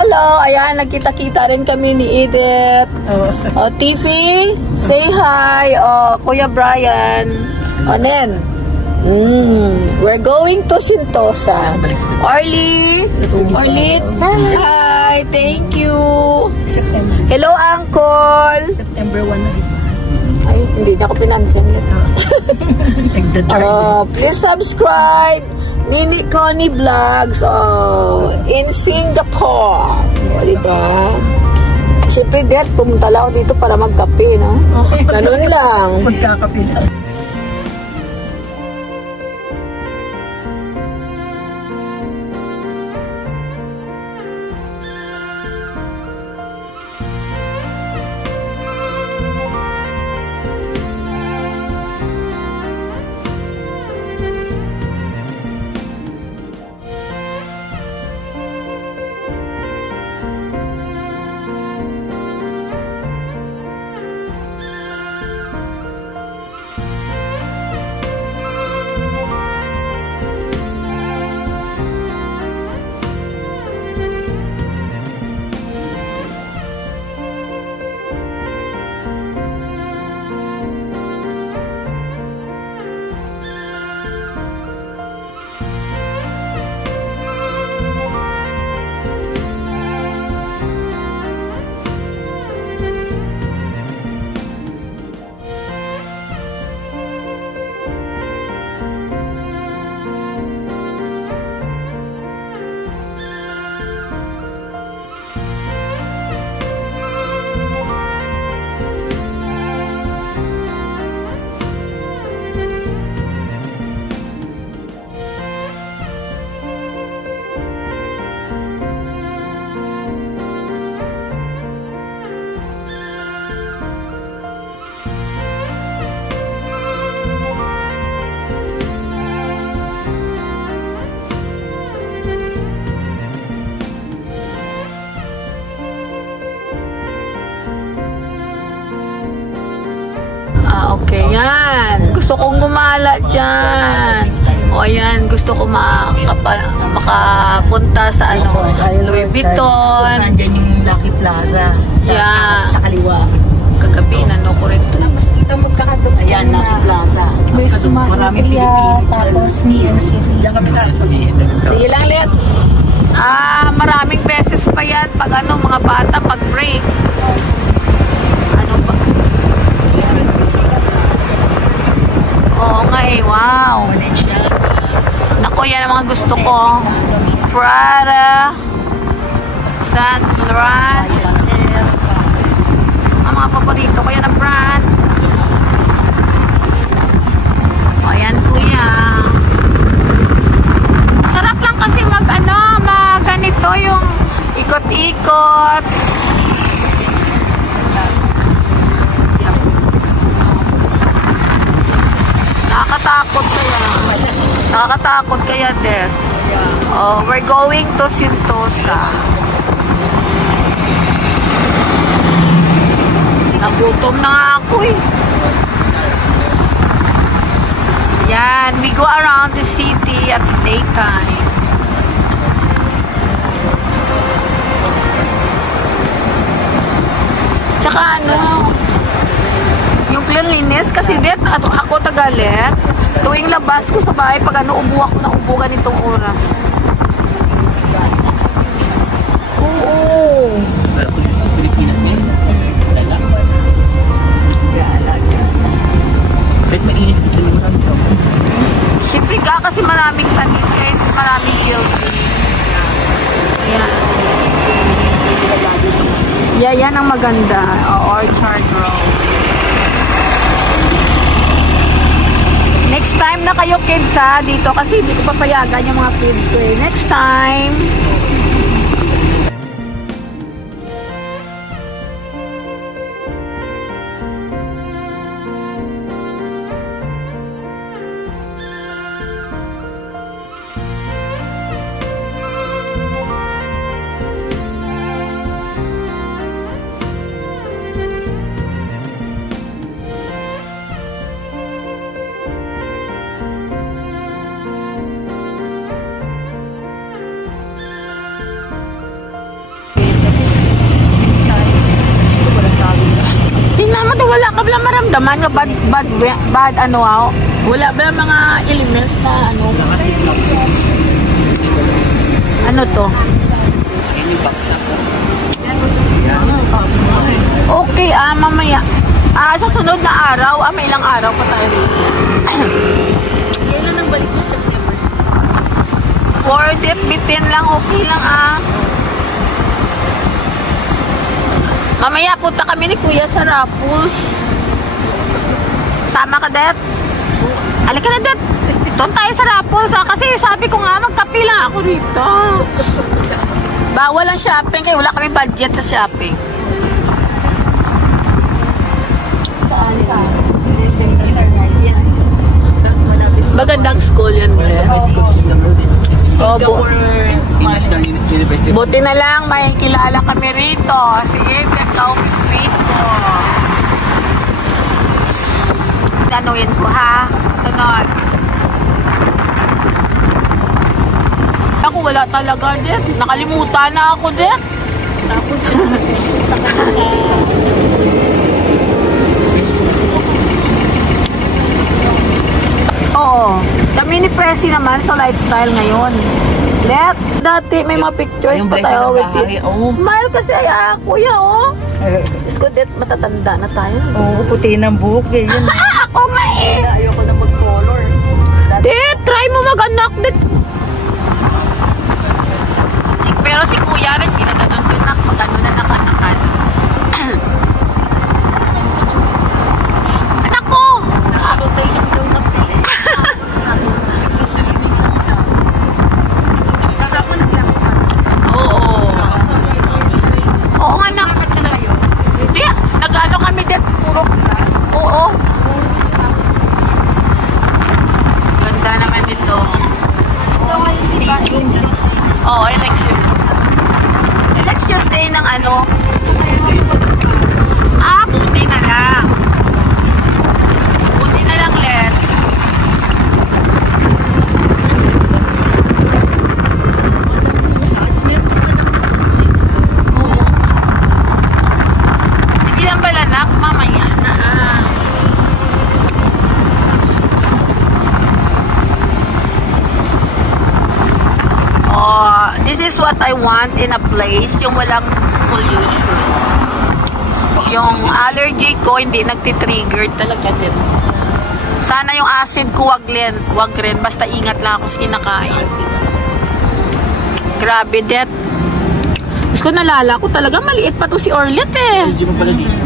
Hello! Ayan, nagkita-kita rin kami ni Edith. O, Tiffy, say hi. O, Kuya Brian. O, Nen. We're going to Sentosa. Orly! Orly! Hi! Thank you! Hello, Uncle! September 1 na diba? Ay, hindi niya ako pinansin. Please subscribe! Nini Connie Vlogs in Singapore. O, diba? Siyempre, Dad, pumunta lang ako dito para magkape, no? Ganun lang. Magkakape lang. Okay, yan. Gusto kong gumala dyan. O, yan. Gusto ko makapunta sa Louis Vuitton. Nandyan yung Lucky Plaza. Sa kaliwa. Kagabi, ko rin. Tapos dito magkakatog. Ayan, Lucky Plaza. Maraming Pilipino. Tapos NCT. Sige lang, Let. Maraming beses pa yan pag mga bata, pag break. Oo nga eh, wow. Naku, yan ang mga gusto ko. Prada, Saint Laurent. Ang mga paborito ko yan ang brand. O, yan kuya. Sarap lang kasi ganito yung ikot-ikot. Nakakatakot kaya din. Oh, we're going to Sentosa. Nagutom na nga ako eh. Yan, we go around the city at daytime. Tsaka yung cleanliness kasi ako tagalit. Tuwing labas ko sa bahay, pag ubo ako na ubo ganitong oras. Oo. Siyempre kasi maraming tanim, kahit maraming buildings. Ayan. Yeah, yan ang maganda. Orchard Road. Next time na kayo kids dito kasi hindi ko papayagan yung mga kids ko eh. Next time. wala ka ba maramdaman nga bad ano wala ba mga elements na ano? Ano to? Okay, mamaya. Sa sunod na araw, may ilang araw pa tayo rin. Kailan ang balik mo? September 6. For det, bitin lang, okay lang Mamaya punta kami ni Kuya sa Raffles. Sama ka, Det? Halika na, Det. Doon tayo sa Raffles, kasi sabi ko nga, magkape lang ako rito. Bawal ang shopping, kaya wala kami budget sa shopping. Saan? Magandang school yan, Glenn. Singapore University. Buti na lang, may kilala kami rito. Si Eben, ka-office mate ko. Tanuin ko, ha? Sunod. Ako, wala talaga, Det. Nakalimutan na ako, Det. Tapos, punta ka sa... Oo. Kami ni Presi naman sa lifestyle ngayon. Dati may mga pictures pa tayo with it. Smile kasi kuya, Isko, Det, matatanda na tayo. Oo, puti ng buhok eh. Yun. Ako nga eh. Ayoko na mag-color. Det, try mo mag-anak, Det. Pero si kuya rin, ginaganon ko na pag-ano na nakasakal. Anak ko! Nasa rotation daw na sila. Nagsuswimming na. Nasa ako naglakot. Oo nga, anak. Hindi, nag-ano kami, Det. Puro. Oo. Ganda naman dito. Oo, election. Election day ng ano? Buti na lang. Buti na lang, Len. Oo. Sige lang pala, nak. Mamaya na, This is what I want in a place, yung walang pollution. Yung allergy ko hindi nagtitrigger talaga din. Sana yung acid ko wag rin. Basta ingat lang ako sa kinakain. Grabe, Det. Gusto ko nalala ko talaga maliit pa to si Orlet eh. Hindi mo pala dito.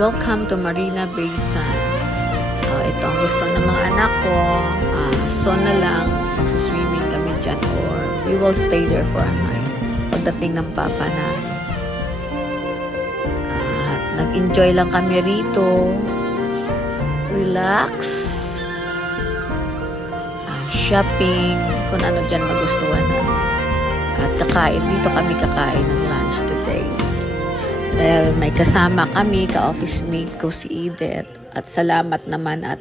Welcome to Marina Bay Sands. Ito ang gusto ng mga anak ko. So na lang, magsuswimming kami dyan or we will stay there for a night. Pagdating ng papa namin. At nag-enjoy lang kami rito. Relax. Shopping. Kung ano dyan magustuhan namin. At dito kami kakain ng lunch today. Dahil may kasama kami, ka-office mate ko si Edith. At salamat naman at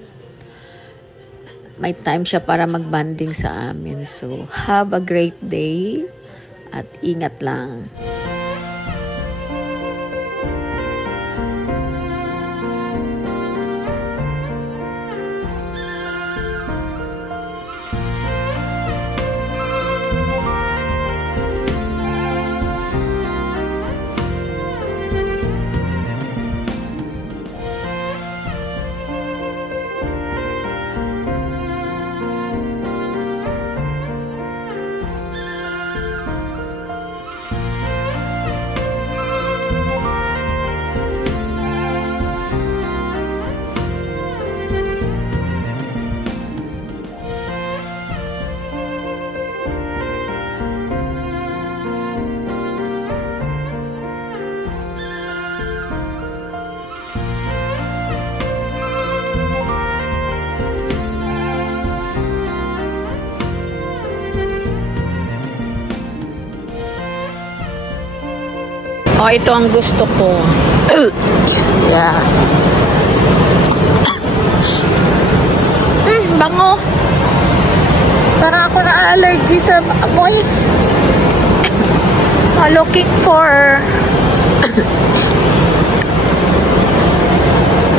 may time siya para mag-bonding sa amin. So, have a great day at ingat lang. Oh, ito ang gusto ko. Yeah. Bango. Parang ako na-allergy sa amoy. Looking for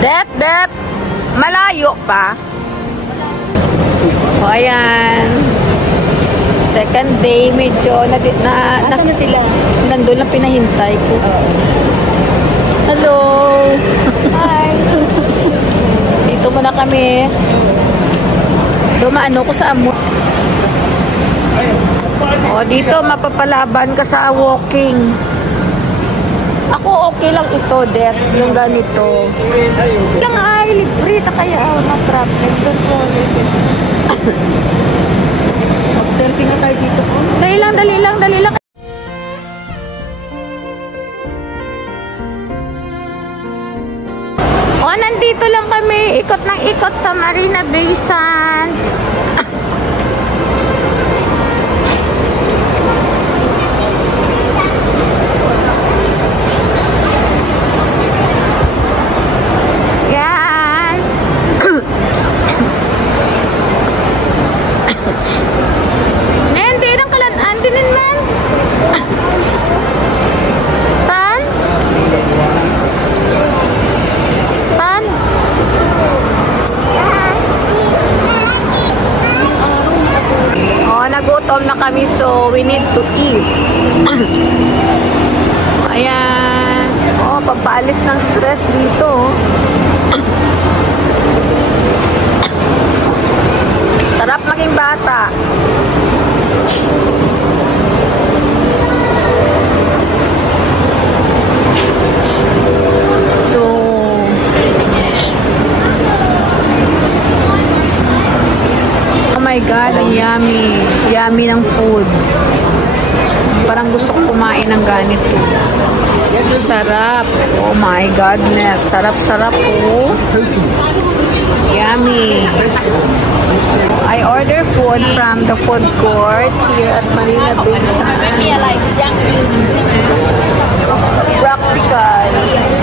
That malayo pa. O ayan, second day medyo asan na sila? Nandun lang pinahintay ko. Hello. Hi. Dito muna kami. Dumaano ko sa amo. O dito mapapalaban ka sa walking. Ako okay lang ito, Det, yung ganito. Lang ay, libre na kaya no problem. Mag-selfie na tayo dito po. Dali lang. O, nandito lang kami. Ikot ng ikot sa Marina Bay Sands. Nagutom na kami, so we need to eat. Ayan. Oh, pampaalis ng stress dito. Sarap maging bata. So, oh my God, ang yummy. Yummy ng food. Parang gusto ko kumain ng ganito. Sarap. Oh my goodness. Sarap-sarap po. Yummy. I order food from the food court here at Marina Bay Sands. Practical.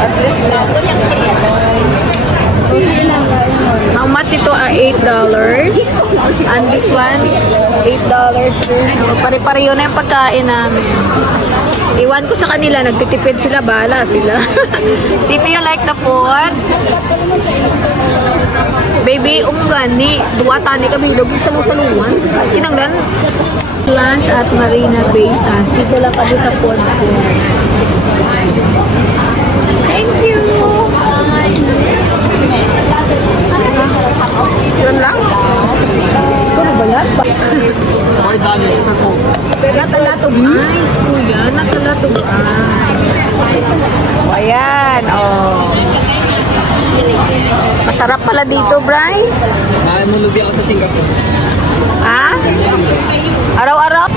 At least how much ito? $8. And this one, $8 din. Pare-pareho na yung pagkain namin. Iwan ko sa kanila, nagtitipid sila, bala sila. If you like the food, baby, umgani, duwa tani ka bilog, salu-saluan. Kinanglan. Lunch at Marina Bay Sands. Dito lang kami sa food court. Thank you. Yun lang? Gusto na ba yan? $4 per coke. Not a lot of ice, kuya. Not a lot of ice. Ayan, oh. Masarap pala dito, Brian. Mulubi ako sa Singapore. Ha? Araw-araw?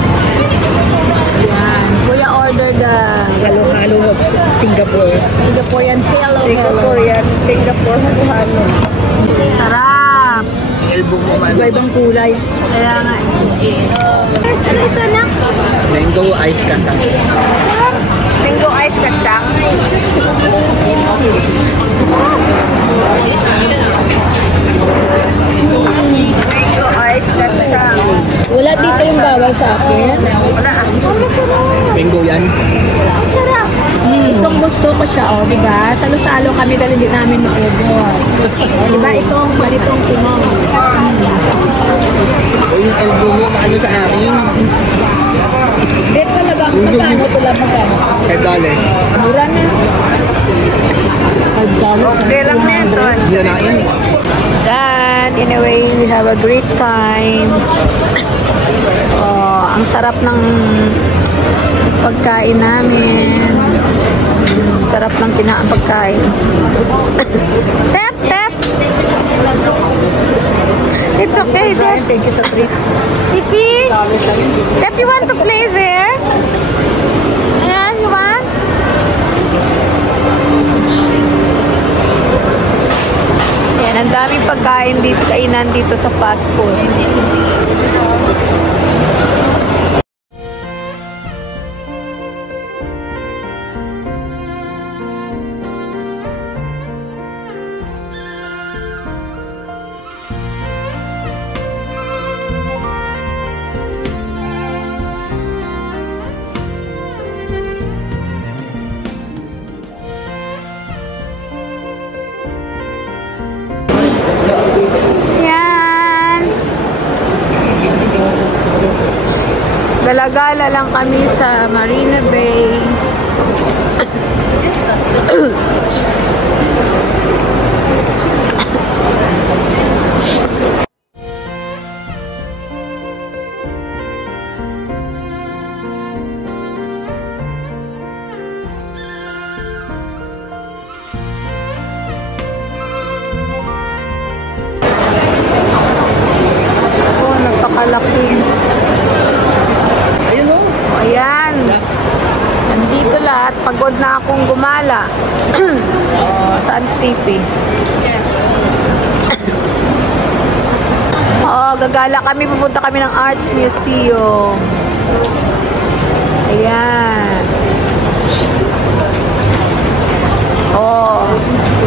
Yan. Kuya order the Halo-halo of Singapore. Singaporean halo. Singapore halo-halo. Sarap. Elbow mo man. Iba-ibang kulay. Kaya nga. Ano ito na? Mango ice kacang. Mango ice kacang. Mango ice kacang. Wala dito yung bawal sa akin. Wala. Oh, masarap. Mango yan. Ang sarap. Gustong gusto ko siya, oh, diba? Salo-salo kami dahil hindi namin maubos. Diba? Itong kumong. O yung elbow mo, maano sa akin? Dito talaga ang magkano ito lang magkano? $5. Mura na. Okay lang na ito. Hindi na yan eh. Then, anyway, we have a great time. Oh, ang sarap ng pagkain namin. Sarap ng pagkain. Tep, tep! It's okay, Tep. Thank you sa treat. Ifi, Tep, you want to play there? Ayan, you want? Ayan, ang daming pagkain dito, kainan dito sa fast food. Gala-gala lang kami sa Marina Bay. Nagpakalaki. Ayun o. Ayan. Nandito lahat. Pagod na akong gumala. Saan Stippy? Yes. Gagala kami. Pupunta kami ng Arts Museum. Ayan.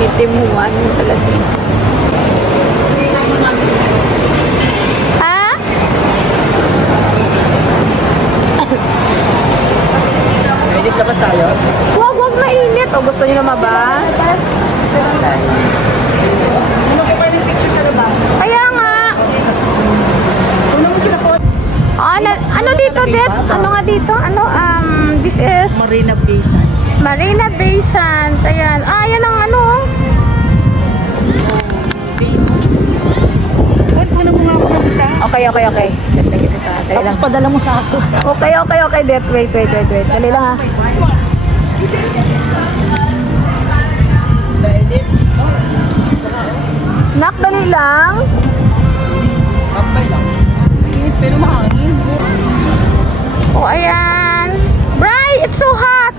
Mitimuan talaga. Mainit labas tayo? Wag mainit. O gusto niyo lumabas? Ano ko pa yung picture sa labas? Kaya nga. Una mo sila po. Ano dito, Det? Ano nga dito? This is Marina Bay Sands. Marina Bay Sands. Ayan. Ayan ang ano. Ano mo nga ako ng isa? Okay. Tapos padala mo sa ako. Okay, Det. Wait. Dali lang ha. Nak, dali lang. Tambay lang. Mainit pero mahangin. Ayan. Bri, it's so hot.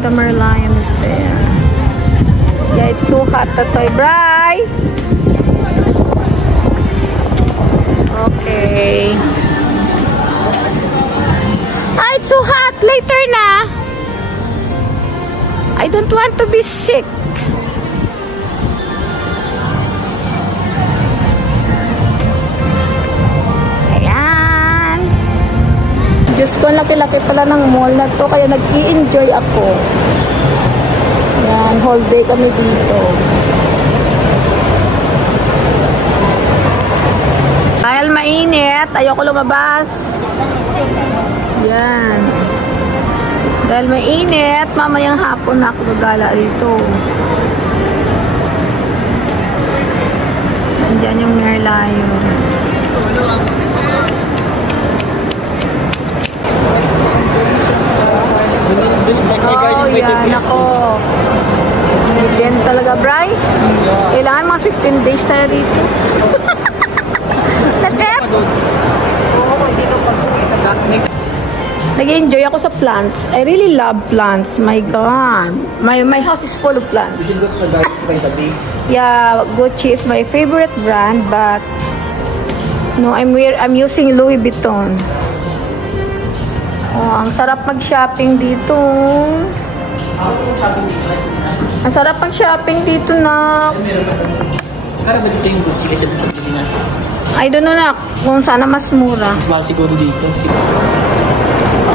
The Merlion is there. Yeah, it's so hot. That's why, Bri. Okay. It's so hot. Later na. I don't want to be sick. Diyos ko, laki-laki pala ng mall na to, kaya nag-i-enjoy ako. Yan, whole day kami dito. Dahil mainit, ayoko lumabas. Yan. Dahil mainit, mamayang hapon na ako gagala dito. Nandiyan yung Merlion. Yan ako. Yan talaga, Bri. Kailangan mga 15 days tayo dito. Natep! Nag-enjoy ako sa plants. I really love plants. My God. My house is full of plants. Yeah, Gucci is my favorite brand, but no, I'm using Louis Vuitton. Ang sarap mag-shopping dito. Ang sarap mag-shopping dito, na. I don't know na kung sana mas mura. Mas mahal siguro dito.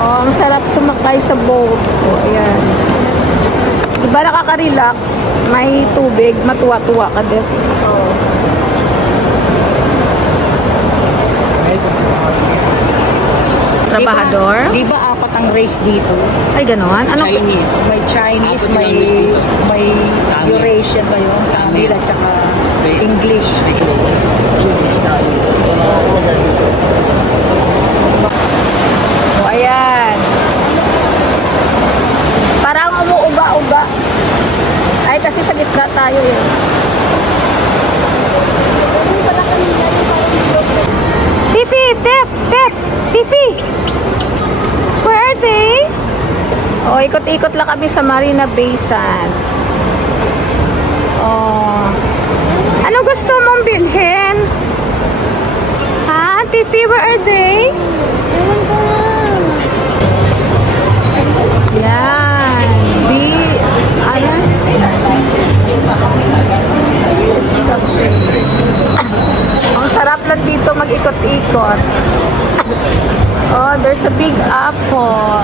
Ang sarap sumakay sa boat. Ayan. Diba nakaka-relax? May tubig, matuwa-tuwa ka din. Trabahador? Di ba apat ang race dito? Ay, gano'n? Ano? Chinese. May Chinese, may Eurasian ba yun? Tamil at saka English. Ayan. Parang umuuga-uga. Ay, kasi sa gitna tayo eh. Tiffy! Where are they? Ikot-ikot lang kami sa Marina Bay Sands. Ano gusto mong bilhin? Ha? Tiffy, where are they? Ewan ko nga. Yan. Ayan. Ang sarap lang dito mag-ikot-ikot. There's a big apple.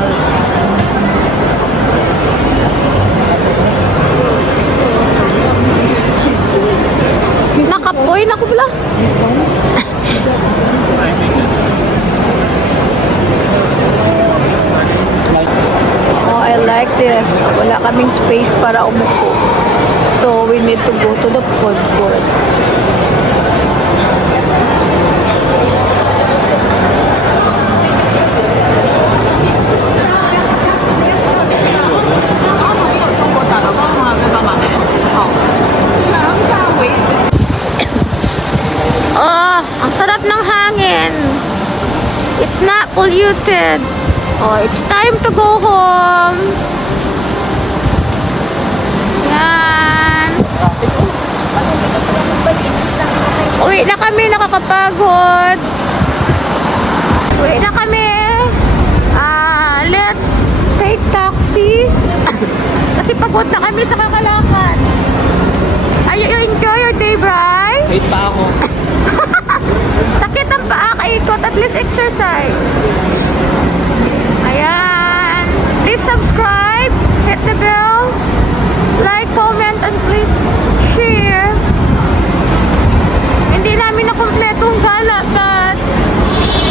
like this. Wala kaming space para umupo. So, we need to go to the food court. Oh, ang sarap ng hangin. It's not polluted. Oh, it's time to go home. Yan. Uwi na kami, nakakapagod. Uwi na kami. Let's take taxi. Kasi pagod na kami sa kakalakad. Are you enjoy your day, Bri? Sakit pa ako. Sakit ang paa, kaikot. At least exercise. Ayan. Please subscribe. Hit the bell. Like, comment, and please share. Hindi namin na-kompletong gala, but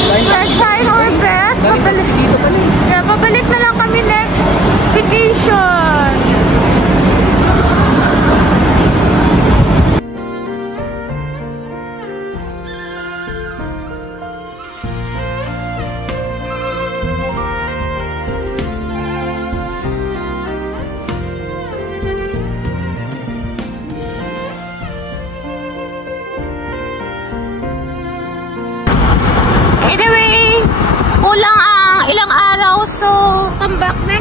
we're trying our best. Babalik na lang kami next vacation. Anyway, kulang ang ilang araw, so come back next